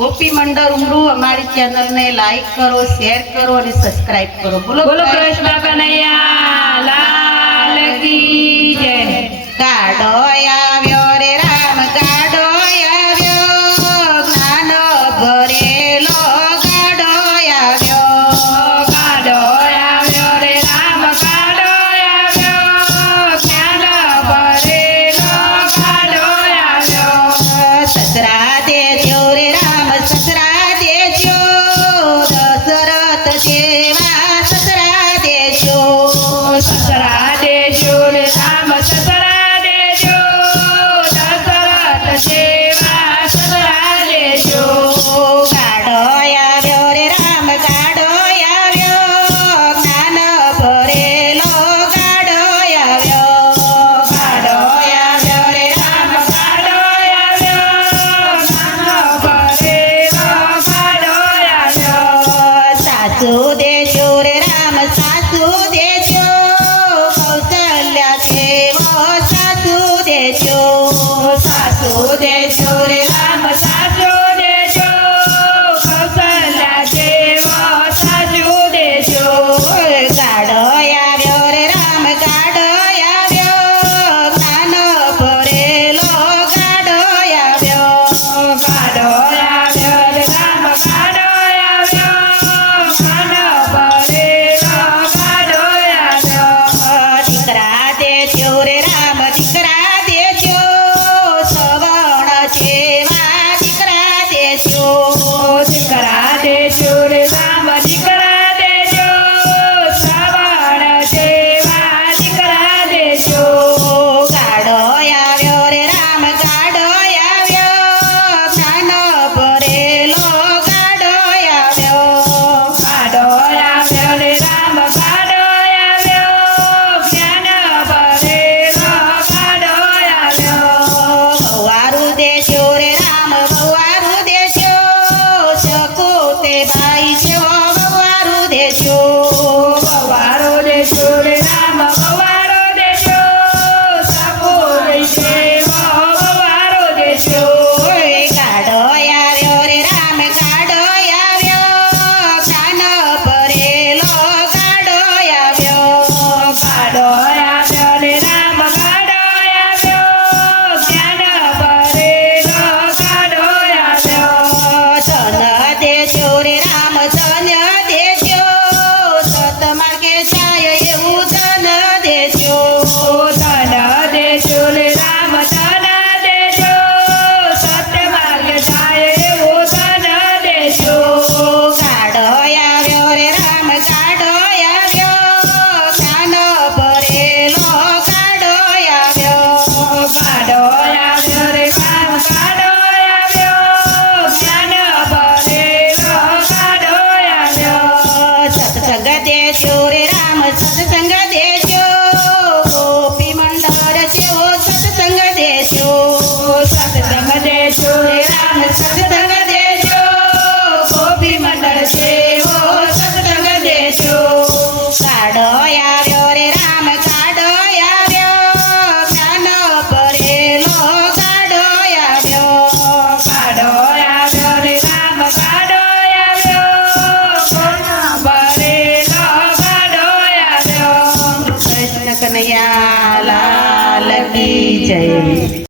ગોપી મંડળ ઉમરું અમારી ચેનલ ને લાઈક કરો, શેર કરો અને સબસ્ક્રાઇબ કરો। બોલો બોલો કૃષ્ણ કનૈયા લાલ કી જય। ગાડો આવ્યો રે રામ, ગાડો આવ્યો, જ્ઞાન ભરેલો ગાડો આવ્યો। ગાડો આવ્યો રે રામ, ગાડો આવ્યો, જ્ઞાન ભરેલો ગાડો આવ્યો। સસરા દેજો રે રામ, સસરા દેજો, દશરથ જેવા સસરા દેજો। સસરા દેજો રે રામ, સસરા દેજો, દશરથ જેવા સસરા દેજો। ગાડો આવ્યો રે રામ, ગાડો આવ્યો, જ્ઞાન ભરેલો ગાડો આવ્યો। ગાડો આવ્યો રે રામ, ગાડો આવ્યો, જ્ઞાન ભરેલો ગાડો આવ્યો। સાસુ દેજો રે રામ, સાસુ દેજો, કૌશલ્યા જેવો સાસુ દેજો। સાસુ દેજો રે રામ, સાસુ દેજો, કૌશલ્યા જેવો સાસુ દેજો। ગાડો આવ્યો રે રામ, ગાડો આવ્યો, જ્ઞાન ભરેલો ગાડો આવ્યો। ગાડો આવ્યો રે રામ, ગાડો આવ્યો, જ્ઞાન ભરેલો ગાડો આવ્યો। દીકરા દેજો રે રામ, દીકરા દેજો, સવર્ણ જેવા દીકરા દેજો। દીકરા દેજો રે રામ, દીકરા દેજો, શ્રવણ જેવા દીકરા દેજો। ગાડો આવ્યો રે રામ, ગાડો આવ્યો, જ્ઞાન ભરેલો ગાડો આવ્યો। ગાડો આવ્યો રે રામ, ગાડો આવ્યો, જ્ઞાન ભરેલો ગાડો આવ્યો। વવારું દેજો રે રામ, વવારું દેજો, શકુતે ભાઈ જેવો વવારું દેજો। વવારો દેજો રે રામ, વવારો દેજો, સપોરે જેવો વવારો દેજો। ગાડો આવ્યો રે રામ, ગાડો આવ્યો, જ્ઞાન ભરેલો ગાડો આવ્યો। ગાડો આવ્યો રે રામ, ગાડો આવ્યો, જ્ઞાન ભરેલો ગાડો આવ્યો। ધન દેજો રે રામ, ધન દેજો, સતમાર્ગે જાય એવું ધન દેજો। ધન દેજો રે રામ, ધન દેજો, સત્ય માર્ગે જાય એવું ધન દેજો। ગાડો આવ્યો રે રામ, ગાડો આવ્યો, જ્ઞાન ભરેલો ગાડો આવ્યો। ગાડો આવ્યો રે રામ, ગાડો આવ્યો, જ્ઞાન ભરેલો ગાડો આવ્યો। સત્સંગ દેજો રે રામ, સત્સંગ દેજો, ગોપી મંડળ જેવો સત્સંગ દેજો। સત્સંગ દેજો રે રામ, સત્સંગ